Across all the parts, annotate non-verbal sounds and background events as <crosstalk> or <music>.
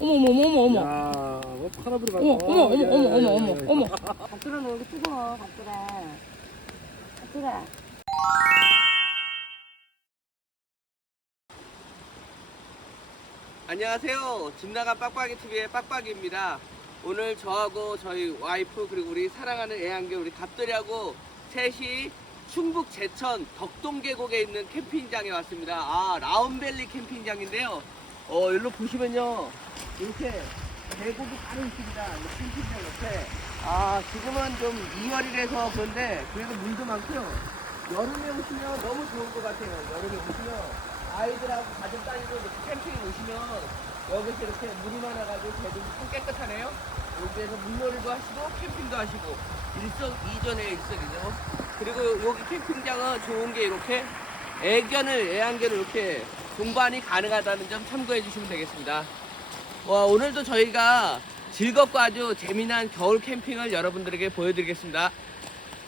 어머 어머 어머 어머 야, 뭐 파라브리 어머 어머 어머 어머 어머 어머 어머 박수라 너 여기 뜨거워 박수라 박수라 안녕하세요. 집 나간 빡빡이 TV의 빡빡이입니다. 오늘 저하고 저희 와이프 그리고 우리 사랑하는 애완개 우리 갑돌이하고 셋이 충북 제천 덕동 계곡에 있는 캠핑장에 왔습니다. 아 라운밸리 캠핑장인데요. 어 여기로 보시면요 이렇게 계곡이 바로 있습니다. 이 캠핑장 옆에. 아 지금은 좀 2월이라서 그런데 그래도 물도 많고요. 여름에 오시면 너무 좋을 것 같아요. 여름에 오시면 아이들하고 가족 다니고 캠핑 오시면 여기서 이렇게 물이 많아가지고 계곡이 참 깨끗하네요. 여기에서 물놀이도 하시고 캠핑도 하시고 일석이조네요 일석이조. 그리고 여기 캠핑장은 좋은 게 이렇게 애견을 애완견을 이렇게 동반이 가능하다는 점 참고해 주시면 되겠습니다. 와 오늘도 저희가 즐겁고 아주 재미난 겨울 캠핑을 여러분들에게 보여드리겠습니다.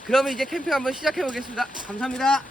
그러면 이제 캠핑 한번 시작해 보겠습니다. 감사합니다.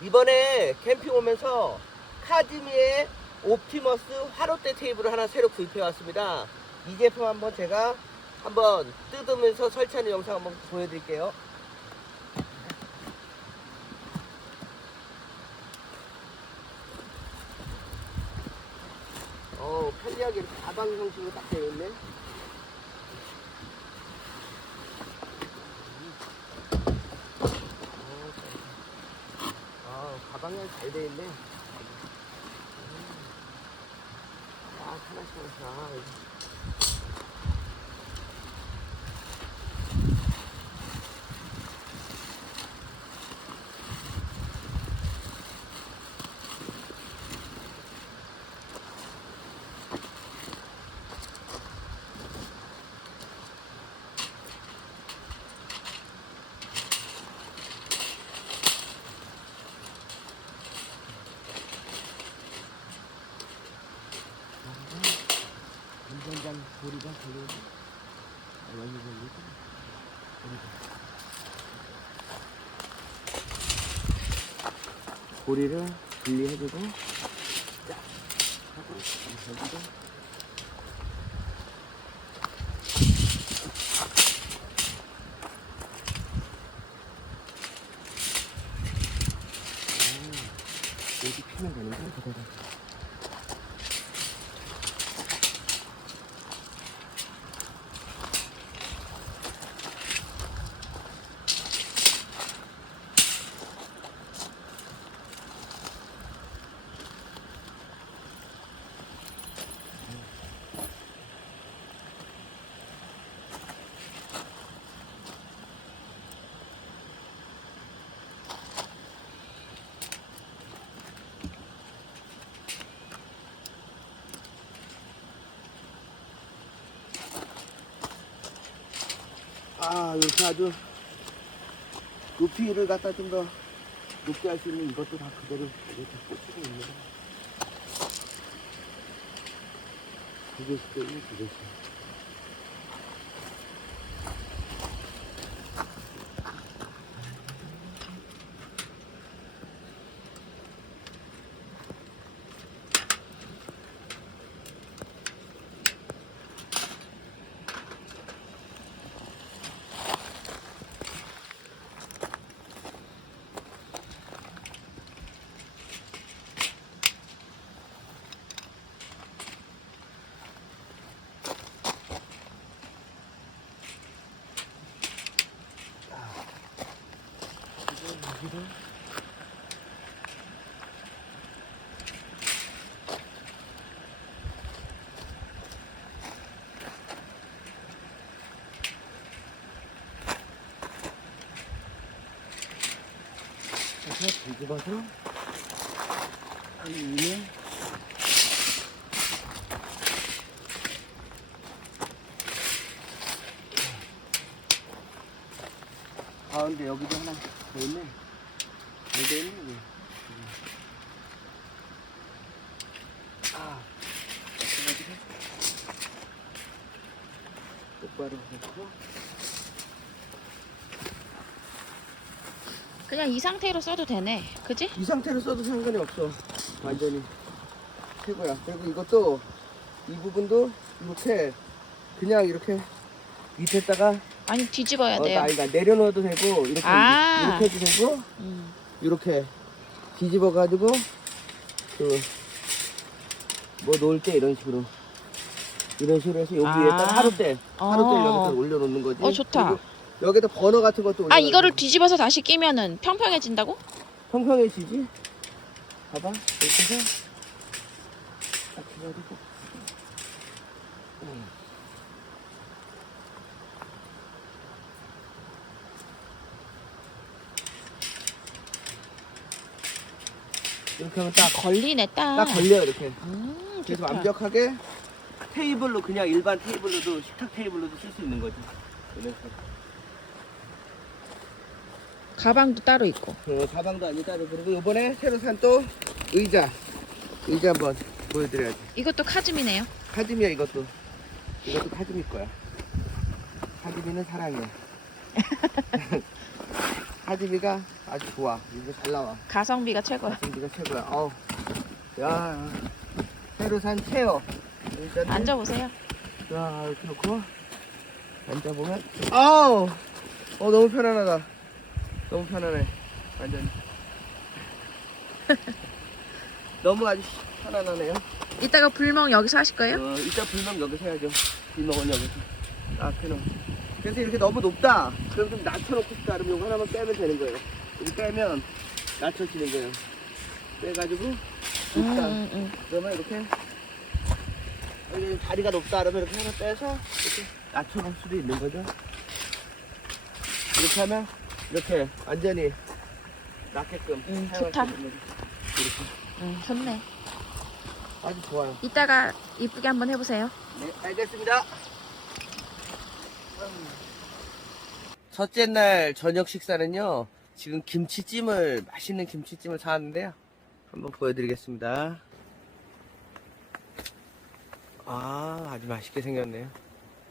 이번에 캠핑 오면서 카즈미의 옵티머스 화롯대 테이블을 하나 새로 구입해 왔습니다. 이 제품 한번 제가 한번 뜯으면서 설치하는 영상 한번 보여드릴게요. 어 편리하게 가방 형식으로 딱 되어 있네. 방이 잘돼 있네. 아, 하나씩 하나씩. 아, 고리를 분리해주고 자 하고 여기도 아, 여기 피면 되는데 아 이렇게 아주 높이를 갖다 좀 더 높게 할 수 있는 이것도 다 그대로 이렇게 꽂히고 개씩 빼면 두 해서 뒤집어서 한 위에 가운데 여기도 하나 더 있네. 여기 있네. 여기. 아, 똑바로 놓고 그냥 이 상태로 써도 되네. 그지? 이 상태로 써도 상관이 없어. 완전히 최고야. 그리고 이것도 이 부분도 이렇게 그냥 이렇게 밑에다가 아니 뒤집어야 어, 돼요. 나 이거 내려놓아도 되고 이렇게 아. 이렇게 해도 되고 음. 이렇게 뒤집어 가지고 그 뭐 놓을 때 이런 식으로 이런 식으로 해서 여기 아. 위에다 하루대 하루대 어. 여기다 올려놓는 거지. 어, 좋다. 그리고 여기다 번호 같은 것도 올려. 아 이거를 뒤집어서 다시 끼면은 평평해진다고? 평평해지지? 봐봐 이렇게 해서 딱 해가지고 음. 이렇게 하면 딱, 걸리네 딱. 딱 걸려요 이렇게 음, 그래서 좋다. 완벽하게 테이블로 그냥 일반 테이블로도 식탁 테이블로도 쓸 수 있는 거지 이렇게 가방도 따로 있고. 그 가방도 아니 따로. 그리고 이번에 새로 산 또 의자. 의자 한번 보여드려야지. 이것도 카즘이네요. 카즈미야 이것도. 이것도 카즈미 거야. 카즈미는 사랑해 <laughs> 카즈미가 아주 좋아. 이거 잘 나와. 가성비가 최고야. 카즈미가 최고야. 어우. 야 새로 산 체어. 앉아보세요. 야 이렇게 놓고 앉아보면. 아우. 어 너무 편안하다 너무 편안해 완전 <laughs> 너무 아주 편안하네요 이따가 불멍 여기서 하실 거예요? 어, 이따 불멍 여기서 해야죠. 불멍은 여기서. 딱 해놓고. 그래서 이렇게 너무 높다. 그럼 좀 낮춰놓고 싶다. 그러면 이거 하나만 빼면 되는 거예요. 이렇게 빼면 낮춰지는 거예요. 빼가지고 음, 높다. 음, 음. 그러면 이렇게 여기 다리가 높다. 그러면 이렇게 하나 빼서 이렇게 낮춰볼 수도 있는 거죠. 이렇게 하면 이렇게 완전히 낮게끔 음, 사용할 좋다. 수 있는 거죠. 이렇게 음, 좋네. 아주 좋아요. 이따가 이쁘게 한번 해보세요. 네, 알겠습니다. 첫째 날 저녁 식사는요. 지금 김치찜을 맛있는 김치찜을 사왔는데요. 한번 보여드리겠습니다. 아, 아주 맛있게 생겼네요.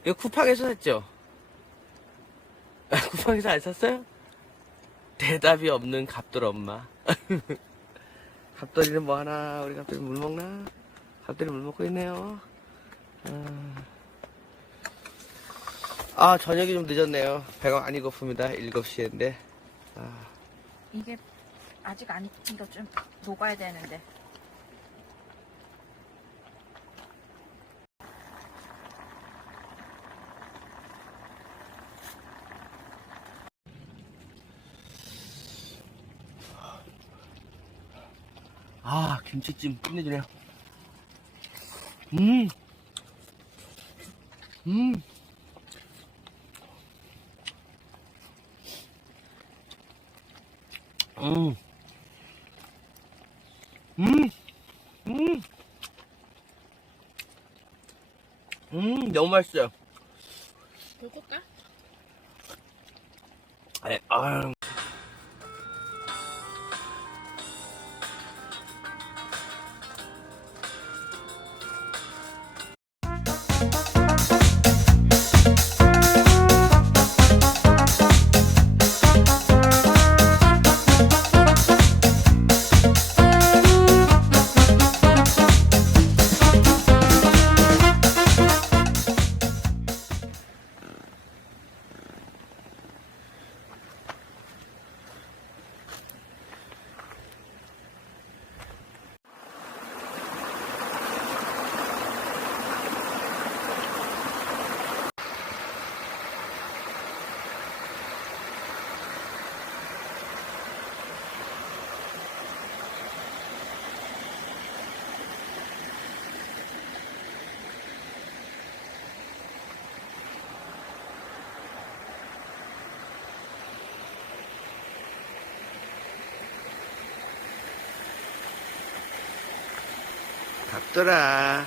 이거 쿠팡에서 샀죠? <laughs> 쿠팡에서 안 샀어요? 대답이 없는 갑돌 엄마. <laughs> 갑돌이는 뭐 하나? 우리 갑돌이 물 먹나? 갑돌이 물 먹고 있네요. 아, 아, 저녁이 좀 늦었네요. 배가 많이 고픕니다. 7시인데. 아, 이게 아직 안 익힌 거좀 녹아야 되는데. 아 김치찜 끝내주네요. 음. 음. 음. 음. 음. 음, 너무 맛있어요. 불 끌까? 네, 아유. 갑돌아.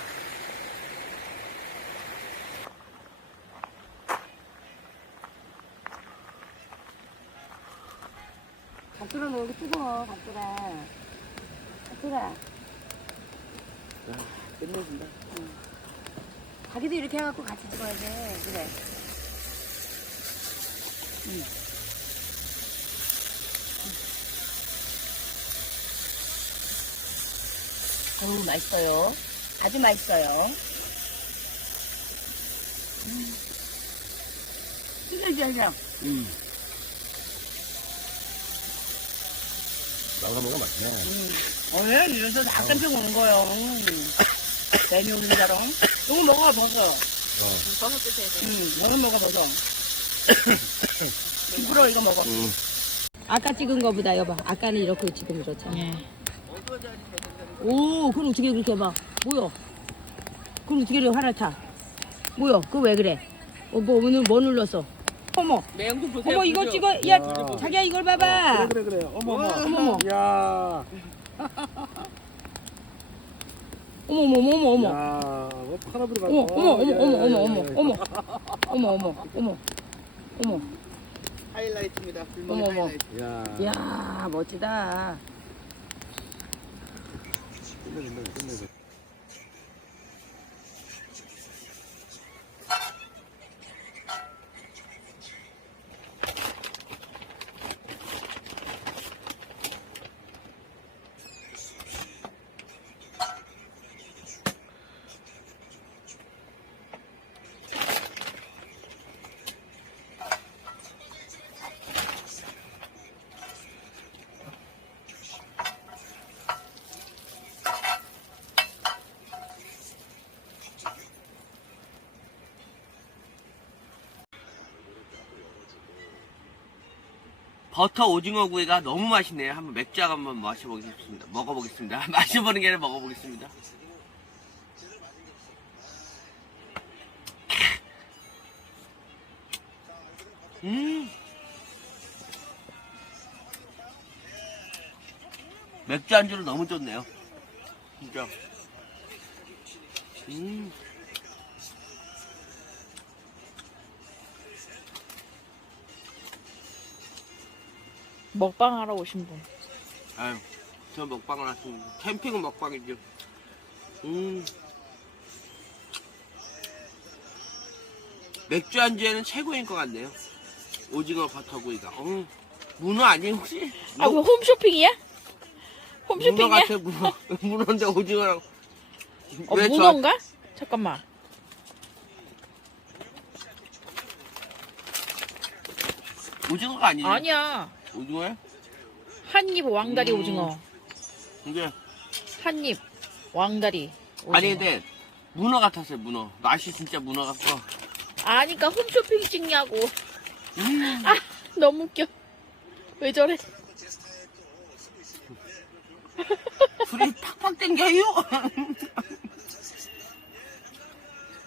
갑돌아 너 여기 뜨거워 갑돌아 갑돌아 끝내준다. 자기도 이렇게 해갖고 같이 찍어야 돼. 그래 어우 맛있어요 아주 맛있어요 그냥 음. 나가 먹으면 맛있네. 어, 이래서 약간 좀 오는 거요. 메뉴 오는 자로. 이거 먹어, 벗어. 버섯 드셔야 돼요. 응, 이거 먹어, 벗어. 불어, 이거 먹어. 음. 아까 찍은 거보다 여봐. 아까는 이렇게 지금 이렇잖아. 예. 오, 그럼 어떻게 그렇게 해봐. 뭐야? 그럼 어떻게 이렇게 화를 타? 뭐야? 그거 왜 그래? 어, 뭐, 오늘 뭐 눌렀어? 어머, 매형도 보세요. 어머, 이거 찍어. 야, 자기야, 이걸 봐봐. 그래 그래 그래. 어머 어머. 어머, 야. 어머, 어머, 어머, 어머. 야. 뭐 파라브리 어머, 어머, 어머, 어머, 어머, 어머, 어머, 어머, 어머, 어머, 어머. 하이라이트입니다. 불멍의 어머, 어머. 하이라이트. 야. 이야, 멋지다. 끝내준다 끝내줘. 버터 오징어 구이가 너무 맛있네요. 한번 맥주 한번 마셔보겠습니다. 먹어보겠습니다. <laughs> 마셔보는 게 아니라 먹어보겠습니다. 음. 맥주 안주로 너무 좋네요. 진짜. 음. 먹방 하러 오신 분. 아유, 저 먹방을 왔습니다. 캠핑은 먹방이죠. 음. 맥주 안주에는 최고인 것 같네요. 오징어 버터구이가. 어, 문어 아니에요 혹시? 아, 그 홈쇼핑이야? 문어 홈쇼핑이야? 같아 문어. <laughs> 문어인데 오징어라고. 어, 왜 저- 문어인가? 잠깐만. 오징어가 아니지? 아니야. 오징어야? 한입 왕다리 음. 오징어. 근데 한입 왕다리. 오징어. 아니 근데 문어 같았어요 문어. 맛이 진짜 문어 같고. 아니까 홈쇼핑 찍냐고. 음. 아, 너무 웃겨. 왜 저래? 술이 팍팍 땡겨요.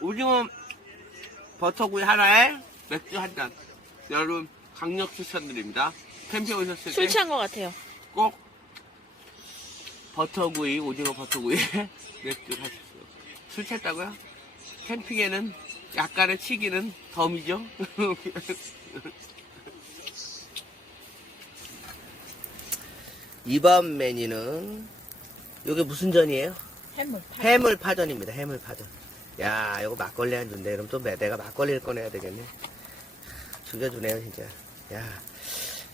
오징어 버터구이 하나에 맥주 한 잔. 여러분 강력 추천드립니다. 캠핑 오셨을 술때 취한 것 같아요. 꼭 버터구이, 오징어 버터구이 <laughs> 맥주 하십시오. 술 취했다고요? 캠핑에는 약간의 치기는 덤이죠. <laughs> 이번 메뉴는 이게 무슨 전이에요? 해물. 해물 파전입니다. 해물 파전. 야, 이거 막걸리 한 준대. 그럼 또 매- 내가 막걸리를 꺼내야 되겠네. 죽여주네요, 진짜. 야,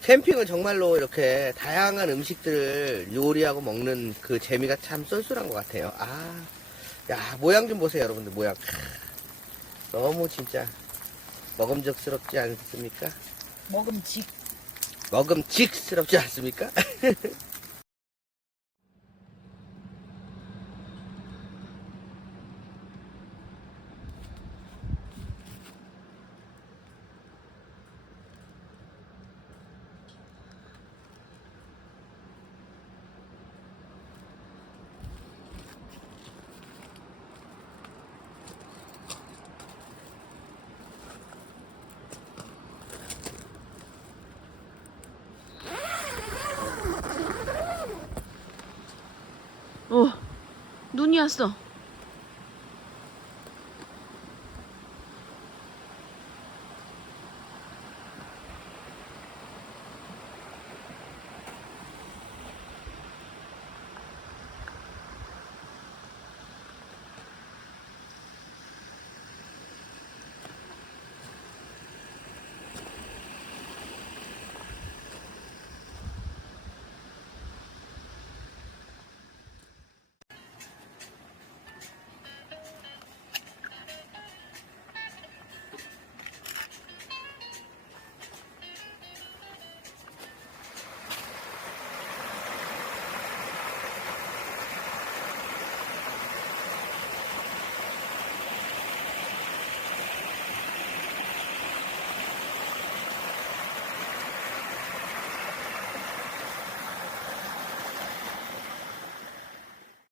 캠핑은 정말로 이렇게 다양한 음식들을 요리하고 먹는 그 재미가 참 쏠쏠한 것 같아요. 아, 야, 모양 좀 보세요, 여러분들. 모양. 크, 너무 진짜 먹음직스럽지 않습니까? 먹음직. 먹음직스럽지 않습니까? <laughs> 어, 눈이 왔어.